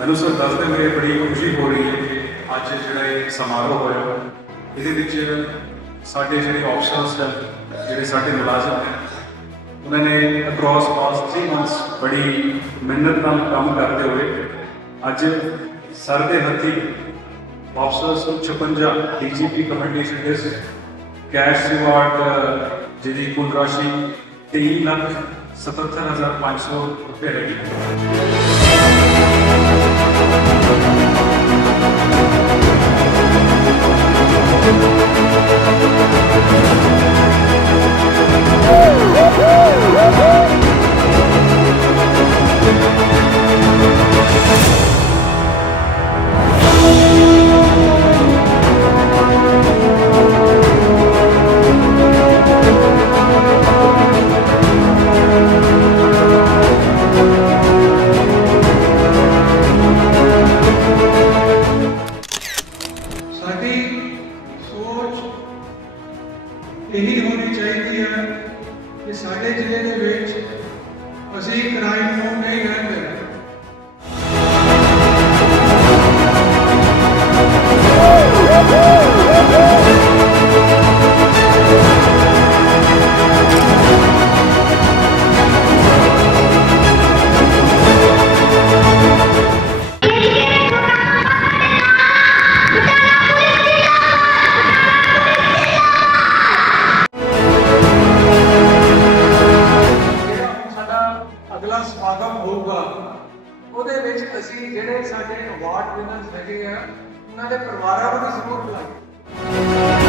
ਮੈਨੂੰ ਸਰ ਦੱਸਦੇ ਹੋਏ ਬੜੀ ਖੁਸ਼ੀ ਹੋ ਰਹੀ ਹੈ ਕਿ ਅੱਜ ਜਿਹੜਾ ਇਹ ਸਮਾਰੋਹ ਹੋਇਆ ਇਹਦੇ ਵਿੱਚ ਸਾਡੇ ਜਿਹੜੇ ਆਫਸਰਸ ਹੈ ਜਿਹੜੇ ਸਾਡੇ ਮੁਲਾਜ਼ਮ ਹੈ ਉਹਨਾਂ ਨੇ ਅਕ੍ਰੋਸ ਪਾਸ 3 ਮੰਥਸ ਬੜੀ ਮਿਹਨਤ ਨਾਲ ਕੰਮ ਕਰਦੇ ਹੋਏ ਅੱਜ ਸਰ ਦੇ ਹੱਥੀ ਆਫਸਰਸ ਨੂੰ 56 ਡੀਜੀਪੀ ਕਮੈਂਡੇਸ਼ਨ ਦੇ ਕੈਸ਼ ਰਿਵਾਰਡ ਜਿਹਦੀ ਕੁੱਲ ਰਾਸ਼ੀ 3 ਲੱਖ 77500 ਰੁਪਏ ਰਹੀ ਸਾਡੀ ਸੋਚ ਇਹੀ ਹੋਣੀ ਚਾਹੀਦੀ ਹੈ ਕਿ ਸਾਡੇ ਜ਼ਿਲ੍ਹੇ ਦੇ ਵਿੱਚ ਅਸੀਂ ਕ੍ਰਾਈਮ ਨੂੰ ਅਗਲਾ ਸਮਾਗਮ ਹੋਊਗਾ। ਉਹਦੇ ਵਿੱਚ ਅਸੀਂ ਜਿਹੜੇ ਸਾਡੇ ਅਵਾਰਡ ਵਿਨਰਸ ਹੈਗੇ ਆ, ਉਹਨਾਂ ਦੇ ਪਰਿਵਾਰਾਂ ਨੂੰ ਵੀ ਜ਼ਰੂਰ ਬੁਲਾਈਏ।